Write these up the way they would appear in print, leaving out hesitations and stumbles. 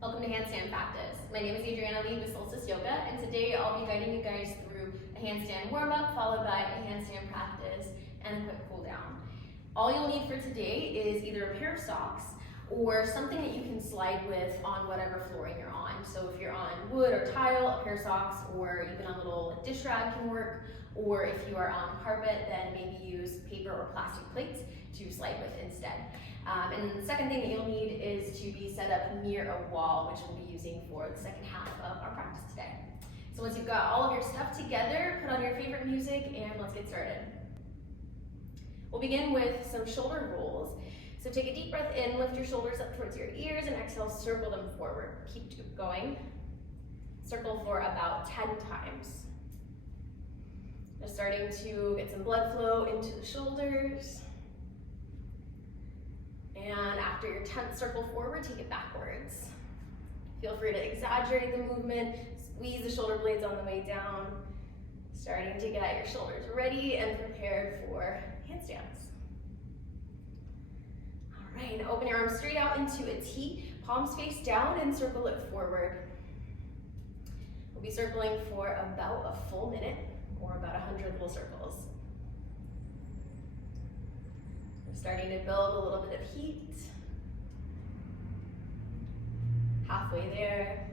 Welcome to Handstand Practice. My name is Adriana Lee with Solstice Yoga, and today I'll be guiding you guys through a handstand warm-up followed by a handstand practice and a quick cool down. All you'll need for today is either a pair of socks or something that you can slide with on whatever flooring you're on. So if you're on wood or tile, a pair of socks or even a little dish rag can work, or if you are on carpet, then maybe use paper or plastic plates to slide with instead. And then the second thing that you'll need is to be set up near a wall, which we'll be using for the second half of our practice today. So once you've got all of your stuff together, put on your favorite music and let's get started. We'll begin with some shoulder rolls. So take a deep breath in, lift your shoulders up towards your ears, and exhale, circle them forward. Keep going. Circle for about 10 times. Just starting to get some blood flow into the shoulders. And after your 10th circle forward, take it backwards. Feel free to exaggerate the movement, squeeze the shoulder blades on the way down, starting to get your shoulders ready and prepared for handstands. All right, now open your arms straight out into a T, palms face down and circle it forward. We'll be circling for about a full minute or about 100 little circles. Starting to build a little bit of heat. Halfway there.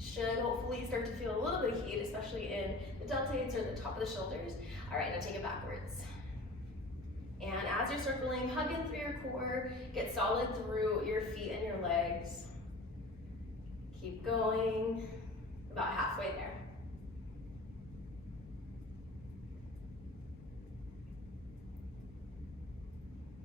Should hopefully start to feel a little bit of heat, especially in the deltoids or the top of the shoulders. All right, now take it backwards. And as you're circling, hug in through your core, get solid through your feet and your legs. Keep going, about halfway there.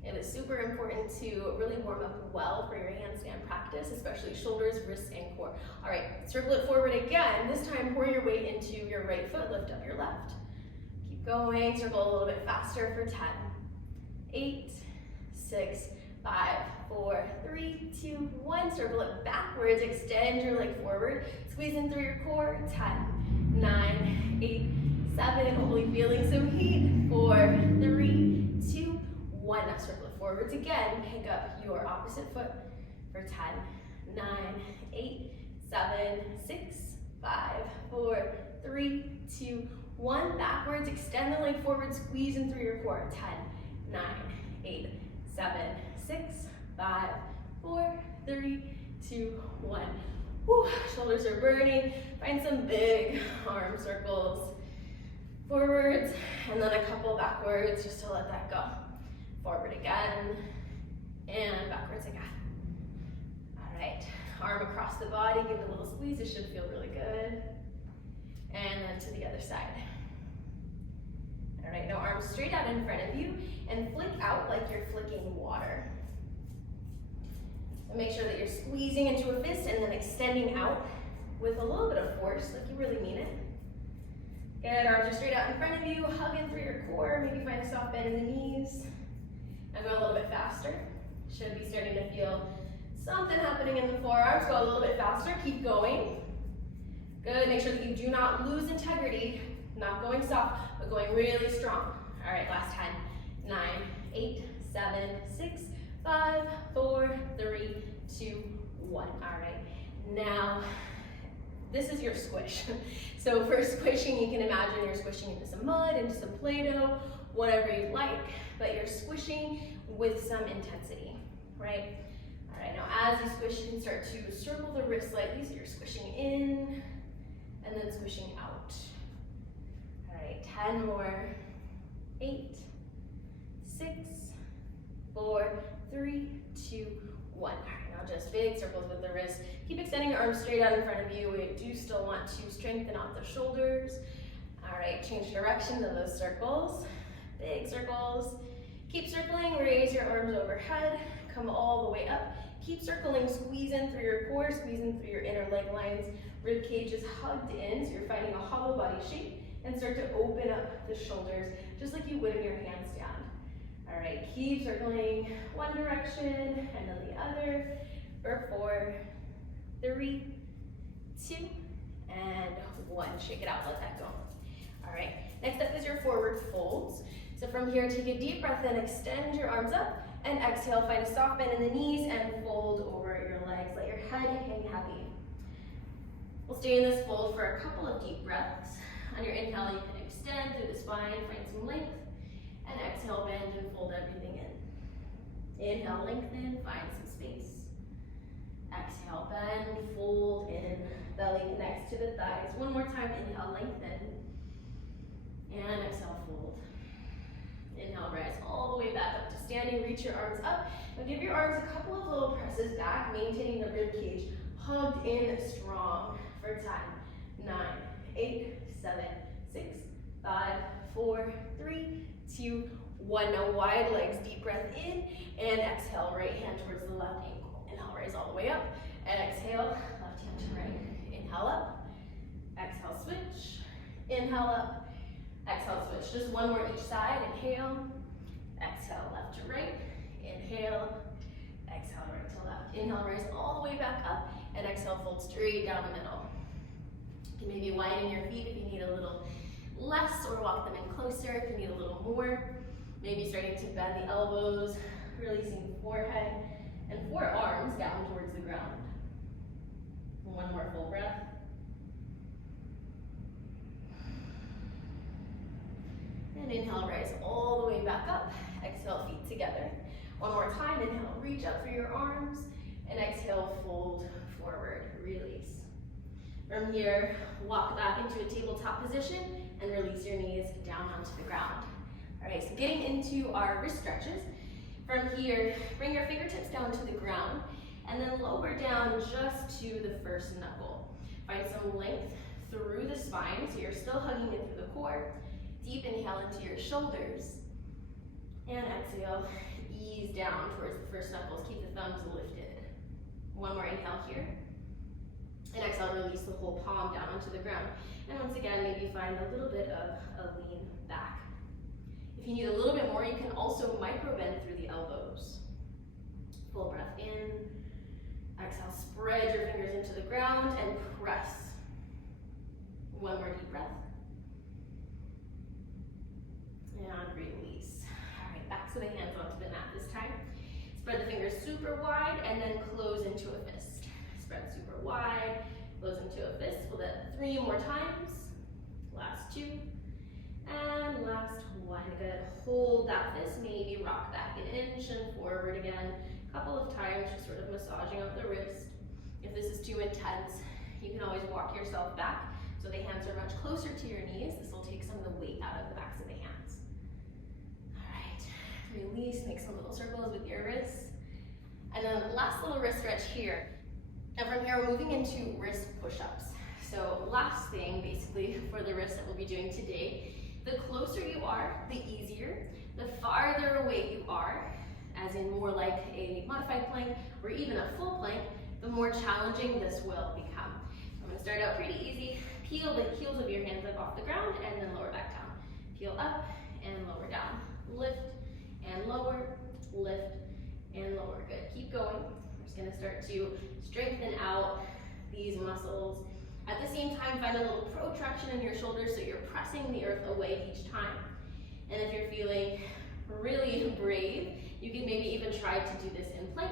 It is super important to really warm up well for your handstand practice, especially shoulders, wrists, and core. All right, circle it forward again. This time, pour your weight into your right foot, lift up your left. Keep going, circle a little bit faster for 10, 8, 6, 5, 4, 3, 2, 1. Circle it backwards, extend your leg forward, squeeze in through your core, 10, 9, 8, 7, hopefully feeling some heat, 4, 3, 2, 1. Now circle it forwards again. Pick up your opposite foot for 10, 9, 8, 7, 6, 5, 4, 3, 2, 1. Backwards, extend the leg forward, squeeze in through your core. 10, 9, 8, 7, 6, 5, 4, 3, 2, 1. Whew, shoulders are burning. Find some big arm circles. Forwards, and then a couple backwards just to let that go. Forward again, and backwards again. All right, arm across the body, give it a little squeeze, it should feel really good. And then to the other side. All right, now arms straight out in front of you, and flick out like you're flicking water. And make sure that you're squeezing into a fist and then extending out with a little bit of force, like you really mean it. Good, arms are straight out in front of you, hug in through your core, maybe find a soft bend in the knees. Now go a little bit faster. Should be starting to feel something happening in the forearms. Go a little bit faster, keep going. Good, make sure that you do not lose integrity. Not going soft, but going really strong. All right, last 10, 9, 8, 7, 6, 5, 4, 3, 2, 1. All right, now this is your squish. So for squishing, you can imagine you're squishing into some mud, into some Play-Doh, whatever you like, but you're squishing with some intensity, right? All right, now as you squish, you can start to circle the wrist slightly, so you're squishing in and then squishing out. All right, 10 more, 8, 6, 4, 3, 2, 1. All right, now just big circles with the wrist. Keep extending your arms straight out in front of you. We do still want to strengthen out the shoulders. All right, change directions of those circles. Big circles. Keep circling, raise your arms overhead, come all the way up. Keep circling, squeeze in through your core, squeeze in through your inner leg lines. Rib cage is hugged in, so you're finding a hollow body shape, and start to open up the shoulders, just like you would in your handstand. All right, keep circling one direction, and then the other, for 4, 3, 2, and 1. Shake it out, let that go. All right, next up is your forward folds. So from here, take a deep breath in, extend your arms up, And exhale, find a soft bend in the knees and fold over your legs. Let your head hang heavy. We'll stay in this fold for a couple of deep breaths. On your inhale, you can extend through the spine, find some length. And exhale, bend and fold everything in. Inhale, lengthen, find some space. Exhale, bend, fold in. Belly connects to the thighs. One more time, inhale, lengthen. And exhale, fold. Inhale, rise all the way back up to standing. Reach your arms up. Now give your arms a couple of little presses back, maintaining the rib cage hugged in strong for 10, 9, 8, 7, 6, 5, 4, 3, 2, 1. Now wide legs, deep breath in, and exhale, right hand towards the left ankle. Inhale, raise all the way up, and exhale, left hand to right. Inhale up, exhale, switch. Inhale up, exhale, switch. Just one more each side. Inhale, exhale, left to right. Inhale, exhale, right to left. Inhale, raise all the way back up, and exhale, fold straight down the middle. You can maybe widen your feet if you need a little less, or walk them in closer if you need a little more. Maybe starting to bend the elbows, releasing the forehead, and forearms down towards the ground. One more full breath. And inhale, rise all the way back up. Exhale, feet together. One more time, inhale, reach up through your arms, and exhale, fold forward, release. From here, walk back into a tabletop position and release your knees down onto the ground. All right, so getting into our wrist stretches. From here, bring your fingertips down to the ground and then lower down just to the first knuckle. Find some length through the spine, so you're still hugging in through the core. Deep inhale into your shoulders. And exhale, ease down towards the first knuckles. Keep the thumbs lifted. One more inhale here. And exhale, release the whole palm down onto the ground. And once again, maybe find a little bit of a lean back. If you need a little bit more, you can also micro bend through the elbows. Full breath in. Exhale, spread your fingers into the ground and press. One more deep breath. And release. All right, back to the hands onto the mat this time. Spread the fingers super wide and then close into a fist. Spread super wide, close into a fist. We'll do that 3 more times. Last 2. And last 1. Good. Hold that fist. Maybe rock back an inch and forward again. A couple of times, just sort of massaging up the wrist. If this is too intense, you can always walk yourself back so the hands are much closer to your knees. This will take some of the weight out of the backs of the hands. All right. Release. Make some little circles with your wrists. And then last little wrist stretch here. And from here, we're moving into wrist push-ups. So last thing, basically, for the wrists that we'll be doing today, the closer you are, the easier. The farther away you are, as in more like a modified plank or even a full plank, the more challenging this will become. I'm gonna start out pretty easy. Peel the heels of your hands up off the ground and then lower back down. Peel up and lower down. Lift and lower, lift and lower. Good, keep going. We're just gonna start to strengthen out these muscles. At the same time, find a little protraction in your shoulders so you're pressing the earth away each time. And if you're feeling really brave, you can maybe even try to do this in plank.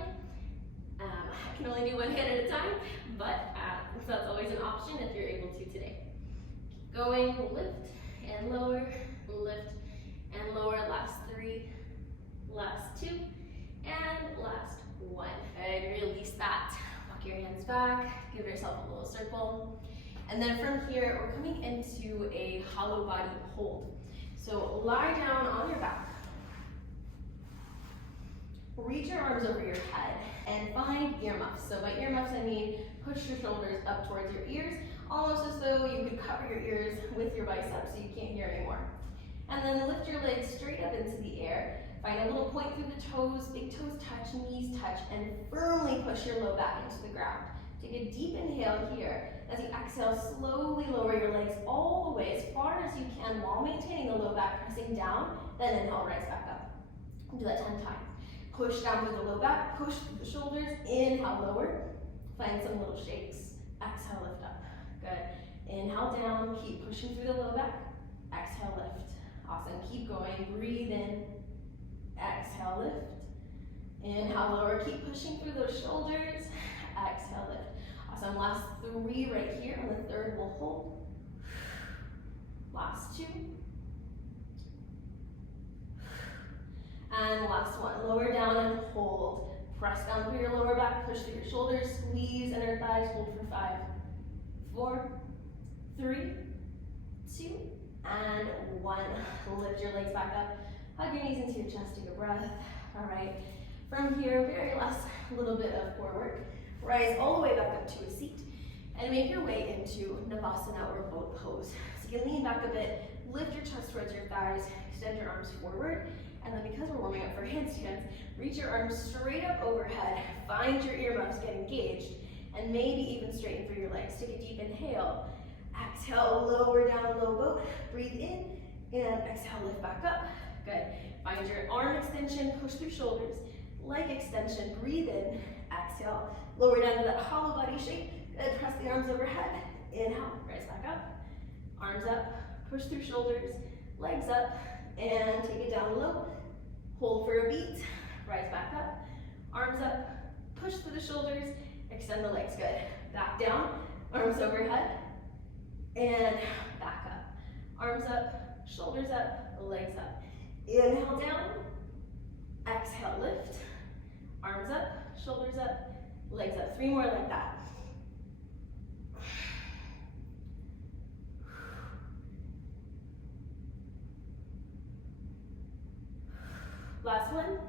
I can only do one hand at a time, but that's always an option if you're able to today. Keep going, lift and lower, lift and lower. Last 3, last 2, and last 1. And release that. Walk your hands back, give yourself a little circle. And then from here, we're coming into a hollow body hold. So lie down on your back. Reach your arms over your head and find earmuffs. So by earmuffs, I mean push your shoulders up towards your ears, almost as though you could cover your ears with your biceps so you can't hear anymore. And then lift your legs straight up into the air. Find a little point through the toes, big toes touch, knees touch, and firmly push your low back into the ground. Take a deep inhale here. As you exhale, slowly lower your legs all the way as far as you can while maintaining the low back pressing down, then inhale, rise back up. Do that 10 times. Push down through the low back, push through the shoulders, inhale, lower. Find some little shakes. Exhale, lift up. Good. Inhale down, keep pushing through the low back. Exhale, lift. Awesome, keep going. Breathe in. Exhale, lift. Inhale, lower, keep pushing through those shoulders. Exhale, lift. Awesome, last 3 right here. On the 3rd, we'll hold. Last 2. And last 1, lower down and hold. Press down through your lower back, push through your shoulders, squeeze inner thighs, hold for 5, 4, 3, 2, and 1. Lift your legs back up, hug your knees into your chest, take a breath. All right, from here, very last little bit of core work. Rise all the way back up to a seat and make your way into Navasana or boat pose. So you can lean back a bit, lift your chest towards your thighs, extend your arms forward, and then because we're warming up for handstands, reach your arms straight up overhead, find your earmuffs, get engaged, and maybe even straighten through your legs. Take a deep inhale, exhale, lower down, low boat, breathe in, and exhale, lift back up. Good. Find your arm extension, push through shoulders, leg extension, breathe in, exhale, lower down to that hollow body shape. Good, press the arms overhead, inhale, rise back up, arms up, push through shoulders, legs up, and take it down low. Hold for a beat, rise back up, arms up, push through the shoulders, extend the legs, good. Back down, arms overhead, and back up. Arms up, shoulders up, legs up. Inhale down, exhale, lift. Arms up, shoulders up, legs up. 3 more like that. Last one.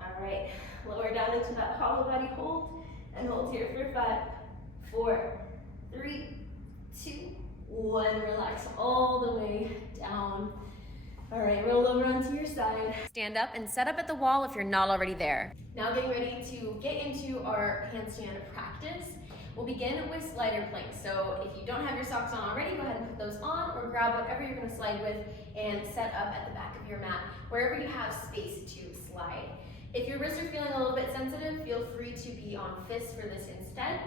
All right, lower down into that hollow body hold and hold here for 5, 4, 3, 2, 1. Relax all the way down. All right, roll over onto your side. Stand up and set up at the wall if you're not already there. Now getting ready to get into our handstand practice. We'll begin with slider planks. So if you don't have your socks on already, go ahead and put those on or grab whatever you're gonna slide with and set up at the back of your mat, wherever you have space to slide. If your wrists are feeling a little bit sensitive, feel free to be on fists for this instead,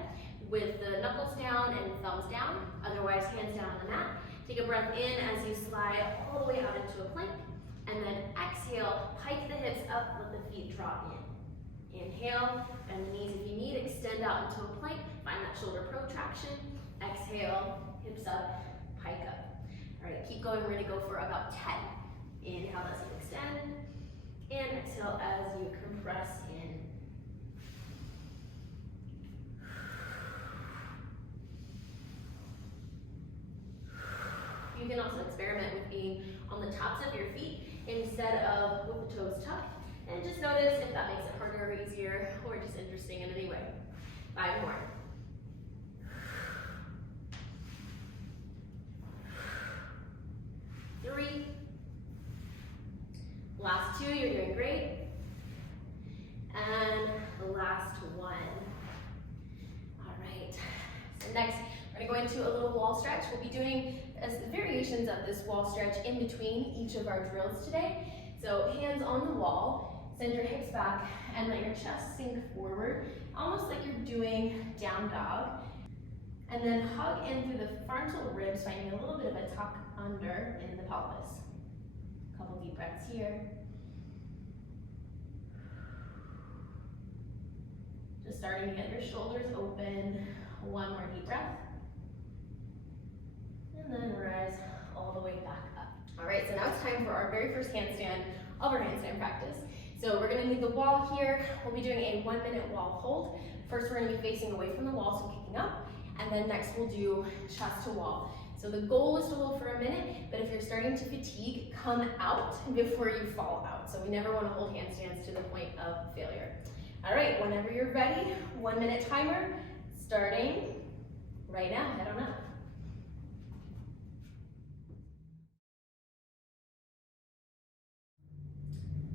with the knuckles down and thumbs down, otherwise hands down on the mat. Take a breath in as you slide all the way out into a plank, and then exhale, pike the hips up, let the feet drop in. Inhale, and the knees, if you need, extend out into a plank, find that shoulder protraction. Exhale, hips up, pike up. All right, keep going, we're gonna go for about 10. Inhale as you extend, and exhale as you compress in. You can also experiment with being on the tops of your feet instead of with the toes tucked. And just notice if that makes it harder or easier or just interesting in any way. 5 more. Three. Last 2, you're doing great. And the last 1. All right. So next, we're gonna go into a little wall stretch. We'll be doing variations of this wall stretch in between each of our drills today. So hands on the wall, send your hips back and let your chest sink forward, almost like you're doing down dog. And then hug in through the frontal ribs, finding a little bit of a tuck under in the pelvis. A couple deep breaths here. Just starting to get your shoulders open. 1 more deep breath. And then rise all the way back up. All right, so now it's time for our very first handstand of our handstand practice. So we're gonna need the wall here. We'll be doing a 1-minute wall hold. First, we're gonna be facing away from the wall, so kicking up. And then next we'll do chest to wall. So the goal is to hold for a minute, but if you're starting to fatigue, come out before you fall out. So we never wanna hold handstands to the point of failure. All right, whenever you're ready, 1-minute timer, starting right now, head on up.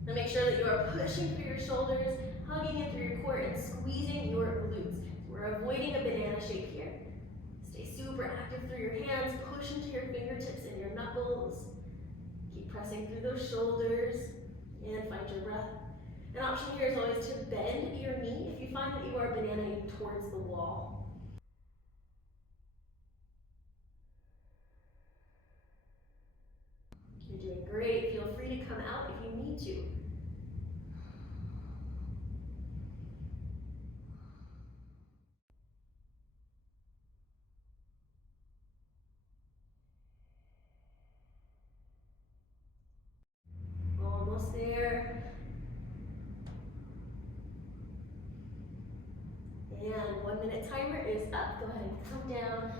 Now make sure that you are pushing through your shoulders, hugging in through your core, and squeezing your glutes. We're avoiding a banana shape here. Stay super active through your hands, push into your fingertips and your knuckles. Keep pressing through those shoulders, and find your breath. An option here is always to bend your knee if you find that you are bananaing towards the wall. You're doing great. Feel free to come out 1 minute timer is up. Go ahead and come down.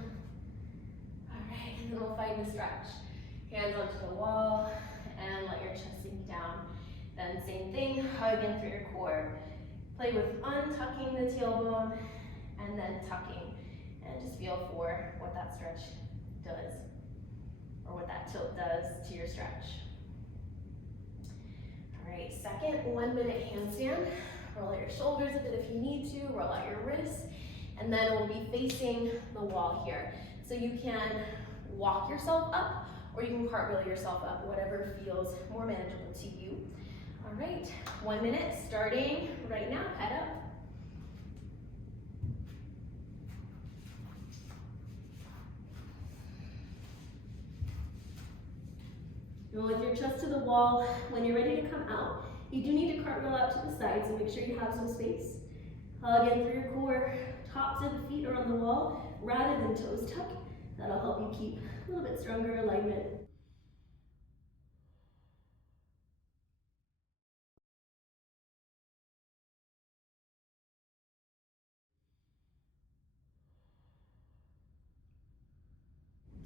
All right, and then we'll find the stretch. Hands onto the wall and let your chest sink down. Then same thing, hug in through your core. Play with untucking the tailbone and then tucking. And just feel for what that stretch does, or what that tilt does to your stretch. All right, second 1 minute handstand. Roll out your shoulders a bit if you need to, roll out your wrists, and then we'll be facing the wall here. So you can walk yourself up, or you can cartwheel yourself up, whatever feels more manageable to you. All right, 1 minute, starting right now, head up. And with your chest to the wall, when you're ready to come out, you do need to cartwheel out to the side, so make sure you have some space. Hug in through your core, tops of the feet are on the wall, rather than toes tuck. That'll help you keep a little bit stronger alignment.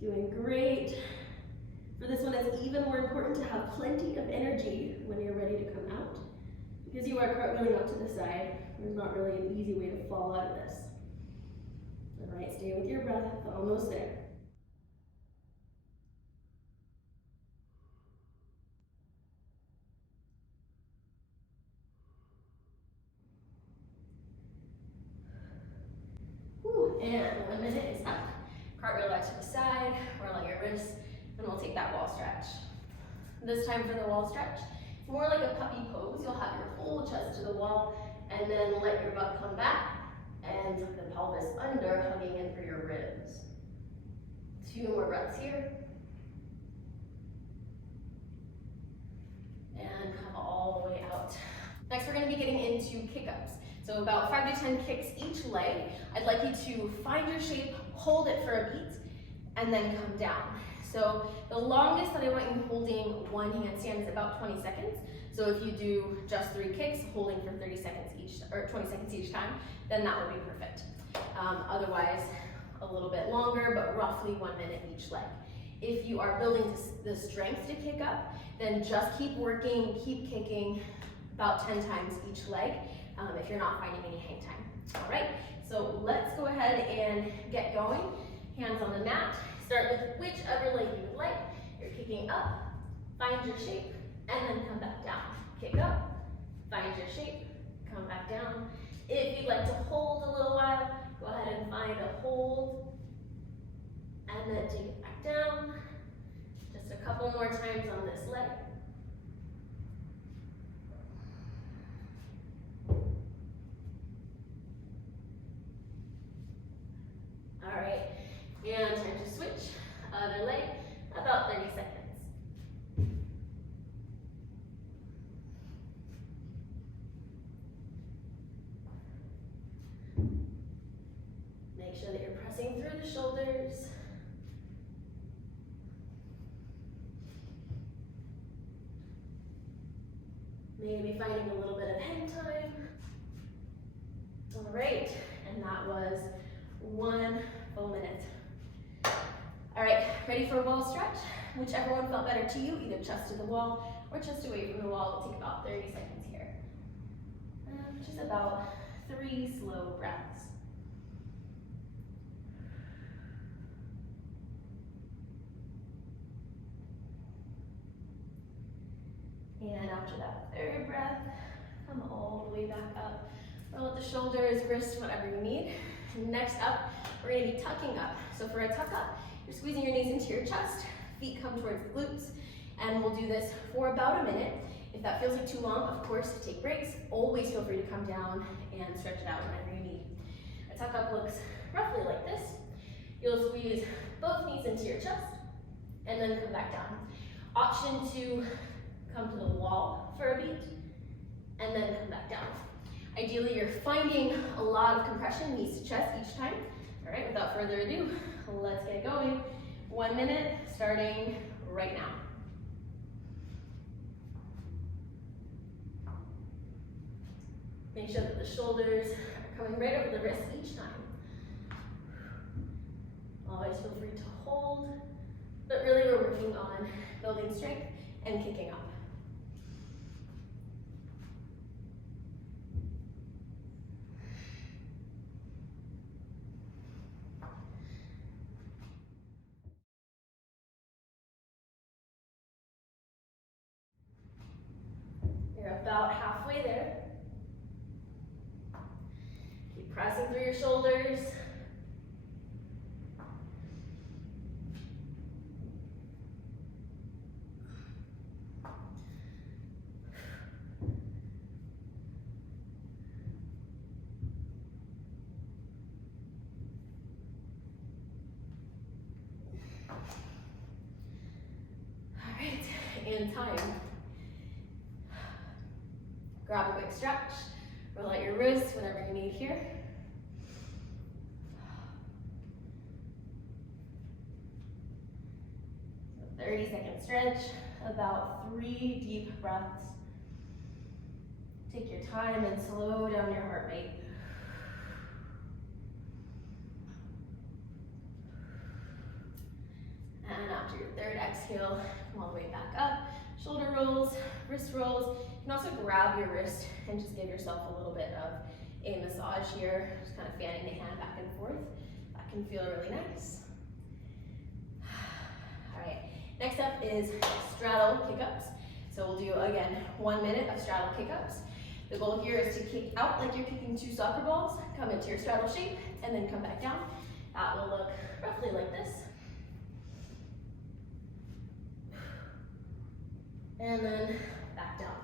Doing great. For this one, it's even more important to have plenty of energy when you're ready to come out. Because you are cartwheeling out to the side, there's not really an easy way to fall out of this. All right, stay with your breath, almost there. Whew, and 1 minute is up. Cartwheel out to the side, roll out your wrists, and we'll take that wall stretch. This time for the wall stretch, it's more like a puppy pose. You'll have your full chest to the wall, and then let your butt come back, and tuck the pelvis under, hugging in for your ribs. 2 more breaths here. And come all the way out. Next, we're gonna be getting into kick-ups. So about 5 to 10 kicks each leg. I'd like you to find your shape, hold it for a beat, and then come down. So the longest that I want you holding one handstand is about 20 seconds. So if you do just 3 kicks, holding for 30 seconds each, or 20 seconds each time, then that would be perfect. Otherwise, a little bit longer, but roughly 1 minute each leg. If you are building the strength to kick up, then just keep working, keep kicking about 10 times each leg if you're not finding any hang time. All right, so let's go ahead and get going. Hands on the mat. Start with whichever leg you would like. You're kicking up, find your shape, and then come back down. Kick up, find your shape, come back down. If you'd like to hold a little while, go ahead and find a hold, and then take it back down. Just a couple more times on this leg. All right, and time to switch. Other leg, about 30 seconds. Make sure that you're pressing through the shoulders. Maybe finding a little bit of hang time. All right, and that was 1 full minute. All right, ready for a wall stretch? Whichever one felt better to you, either chest to the wall or chest away from the wall. We'll take about 30 seconds here. Which is about 3 slow breaths. And after that 3rd breath, come all the way back up. Roll out the shoulders, wrists, whatever you need. Next up, we're gonna be tucking up. So for a tuck up, you're squeezing your knees into your chest, feet come towards the glutes, and we'll do this for about a minute. If that feels like too long, of course, take breaks. Always feel free to come down and stretch it out whenever you need. A tuck up looks roughly like this. You'll squeeze both knees into your chest, and then come back down. Option to come to the wall for a beat, and then come back down. Ideally, you're finding a lot of compression, knees to chest each time. All right, without further ado, let's get going. 1 minute, starting right now. Make sure that the shoulders are Coming right over the wrist each time. Always feel free to hold, but really we're working on building strength and kicking up. You're about halfway there. Keep pressing through your shoulders. All right, and time. Grab a quick stretch, roll out your wrists, whatever you need here. So 30-second stretch, about 3 deep breaths. Take your time and slow down your heart rate. And after your third exhale, come all the way back up. Shoulder rolls, wrist rolls. You can also grab your wrist and just give yourself a little bit of a massage here. Just kind of fanning the hand back and forth. That can feel really nice. All right, next up is straddle kick-ups. So we'll do, again, 1 minute of straddle kick-ups. The goal here is to kick out like you're kicking 2 soccer balls, come into your straddle shape, and then come back down. That will look roughly like this. And then back down.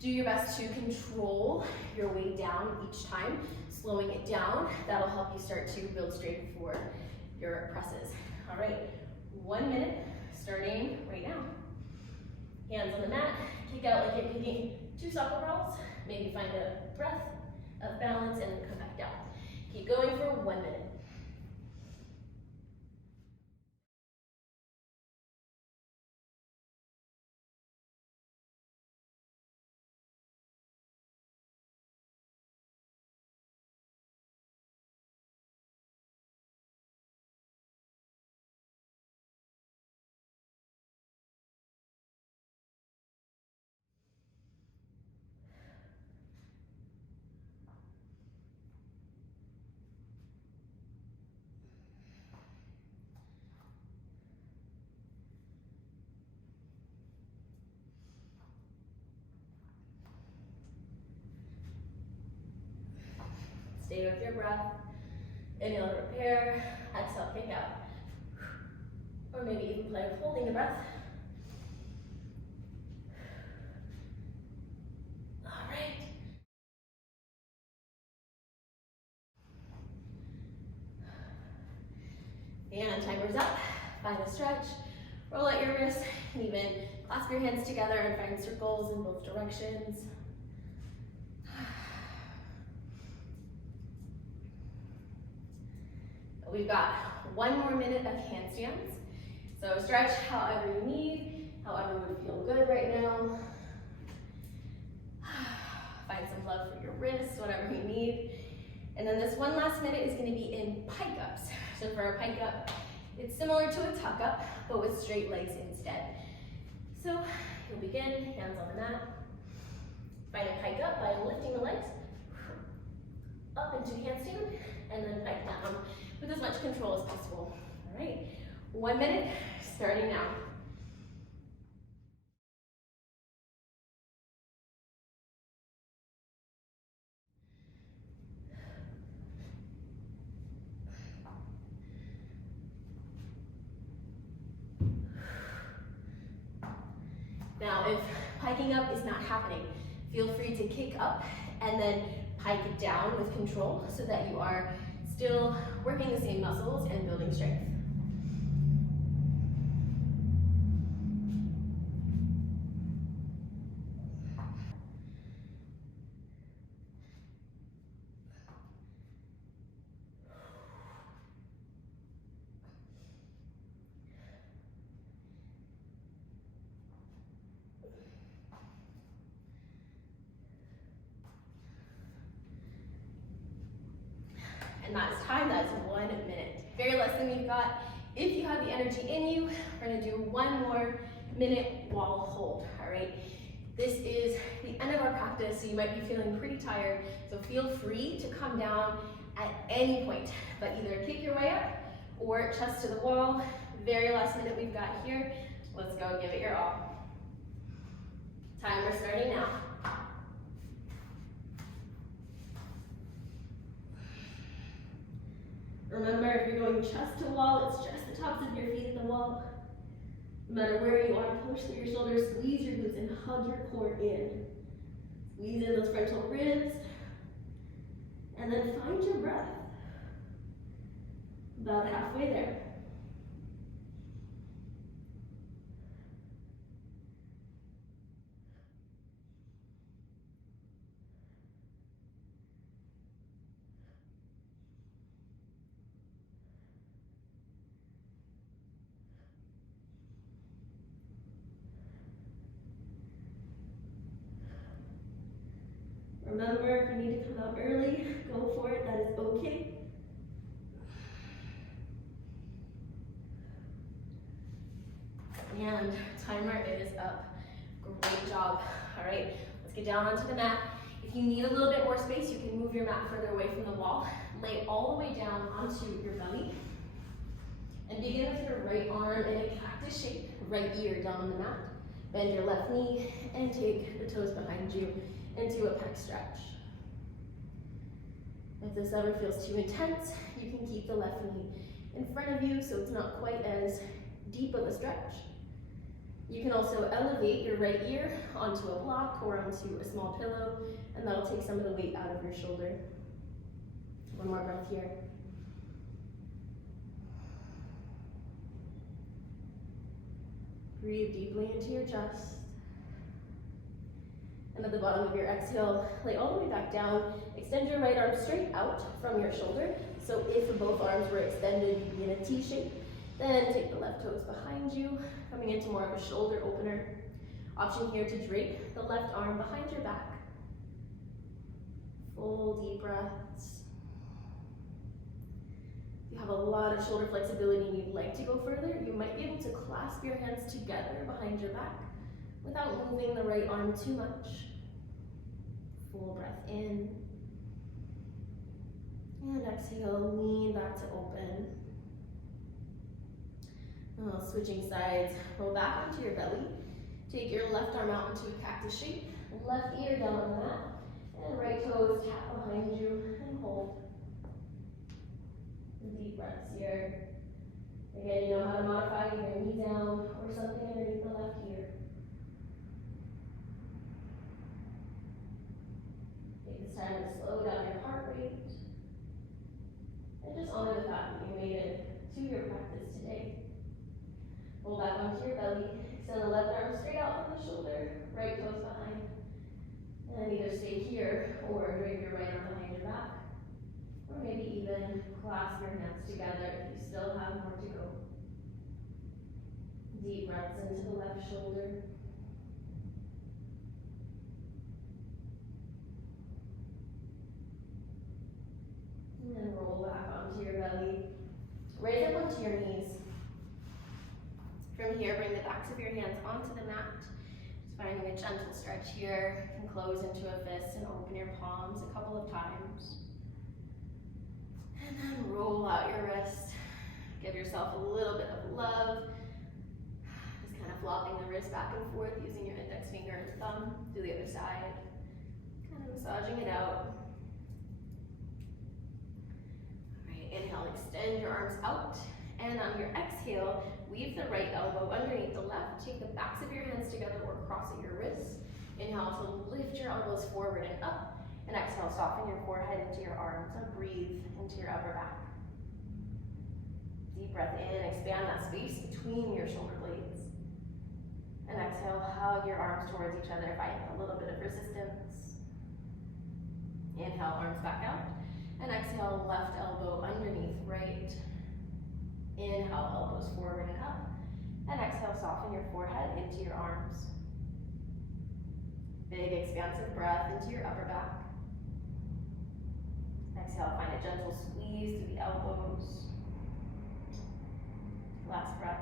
Do your best to control your weight down each time, slowing it down. That'll help you start to build strength for your presses. All right, 1 minute, starting right now. Hands on the mat, kick out like you're kicking 2 soccer balls. Maybe find a breath of balance and then come back down. Keep going for 1 minute. Stay with your breath. Inhale to repair, exhale, kick out. Or maybe even play with holding the breath. All right. And timer's up. Find a stretch. Roll out your wrists. You can even clasp your hands together and find circles in both directions. We've got 1 more minute of handstands. So stretch however you need, however would feel good right now. Find some love for your wrists, whatever you need. And then this 1 last minute is gonna be in pike ups. So for a pike up, it's similar to a tuck up, but with straight legs instead. So you'll begin, hands on the mat. Find a pike up by lifting the legs up into handstand, and then pike down with as much control as possible. All right, 1 minute, starting now. Now, if piking up is not happening, feel free to kick up and then pike down with control so that you are still working the same muscles and building strength. And that's time, that's 1 minute. Very less than we've got. If you have the energy in you, we're gonna do 1 more minute wall hold, all right? This is the end of our practice, so you might be feeling pretty tired, so feel free to come down at any point, but either kick your way up or chest to the wall. Very last minute we've got here. Let's go, give it your all. Timer starting now. Remember, if you're going chest to wall, it's just the tops of your feet at the wall. No matter where you are, push through your shoulders, squeeze your glutes, and hug your core in. Squeeze in those frontal ribs, and then find your breath. About halfway there. Remember, if you need to come out early, go for it, that is okay. And timer is up. Great job. All right, let's get down onto the mat. If you need a little bit more space, you can move your mat further away from the wall. Lay all the way down onto your belly. And begin with your right arm in a cactus shape, right ear down on the mat. Bend your left knee and take the toes behind you into a pec stretch. If this ever feels too intense, you can keep the left knee in front of you so it's not quite as deep of a stretch. You can also elevate your right ear onto a block or onto a small pillow, and that'll take some of the weight out of your shoulder. 1 more breath here. Breathe deeply into your chest. And at the bottom of your exhale, lay all the way back down. Extend your right arm straight out from your shoulder. So if both arms were extended, you'd be in a T shape. Then take the left toes behind you, coming into more of a shoulder opener. Option here to drape the left arm behind your back. Full deep breaths. If you have a lot of shoulder flexibility and you'd like to go further, you might be able to clasp your hands together behind your back without moving the right arm too much. Full breath in. And exhale, lean back to open. Switching sides, roll back onto your belly. Take your left arm out into a cactus shape. Left ear down on the mat. And right toes tap behind you and hold. Deep breaths here. Again, you know how to modify either knee down or something underneath the left ear. Take this time to slow down your heart rate. And just honor the fact that you made it to your practice today. Roll back onto your belly. Extend the left arm straight out from the shoulder. Right toes behind. And either stay here or drape your right arm behind your back. Or maybe even clasp your hands together if you still have more to go. Deep breaths into the left shoulder. And then roll back onto your belly. Raise up onto your knees. From here, bring the backs of your hands onto the mat. Just finding a gentle stretch here. You can close into a fist and open your palms a couple of times. And then roll out your wrist. Give yourself a little bit of love. Just kind of flopping the wrist back and forth using your index finger and thumb. Do the other side. Kind of massaging it out. Alright, inhale, extend your arms out. And on your exhale, weave the right elbow underneath the left. Take the backs of your hands together or cross at your wrists. Inhale to lift your elbows forward and up. And exhale, soften your forehead into your arms and breathe into your upper back. Deep breath in, expand that space between your shoulder blades. And exhale, hug your arms towards each other, find a little bit of resistance. Inhale, arms back out. And exhale, left elbow underneath right. Inhale, elbows forward and up. And exhale, soften your forehead into your arms. Big expansive breath into your upper back. Exhale, find a gentle squeeze through the elbows. Last breath.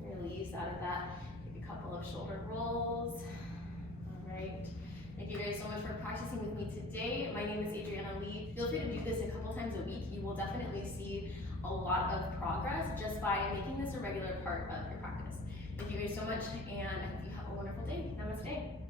Release out of that. Take a couple of shoulder rolls. All right. Thank you guys so much for practicing with me today. My name is Adriana Lee. Feel free to do this a couple times a week. You will definitely see a lot of progress just by making this a regular part of your practice. Thank you guys so much, and I hope you have a wonderful day. Namaste.